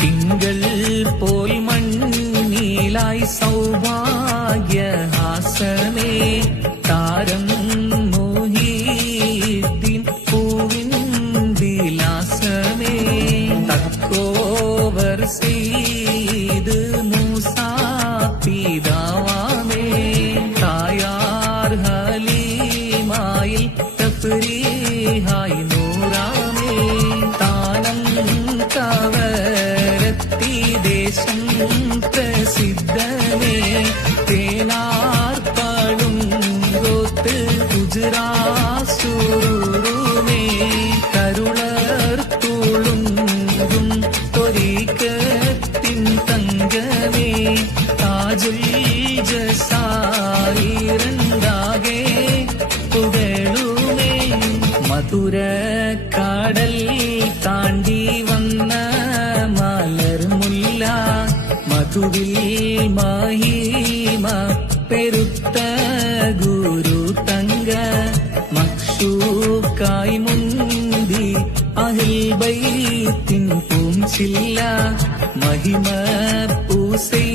തിങ്കൾ പോൽ മണ്ണിലായി സൗഭാഗ്യഹാസമേ താരം മോഹിത്തിൻ പൂവിൻ വിലാസമേ തക്കോവർ ചെയ്ത് മൂസാ പിതാവാമേ തായാർ ഹലീമായിൽ തഫ്രീഹായി നൂറാമേ താനം കവരത്തി ദേശം പ്രസിദ്ധമേ തേനാർപ്പളും ഗോത്ത് ഗുജറാസൂറുമേ കരുളർത്തുളുങ്കും തൊരീക്കത്തിൻ തങ്കമേ താജുൽ ജസായിരണ്ടാകെ പുകഴുമേ മധുര കടൽ താണ്ടി വന്ന മലർമുല്ല മധുവിൽ മഹിമ പെരുത്ത ഗുരു തങ്ക മക്ഷൂക്കായി മുന്തി അഹിൽ ബൈത്തിൻ പൂംചില്ല മഹിമ പൂസൈ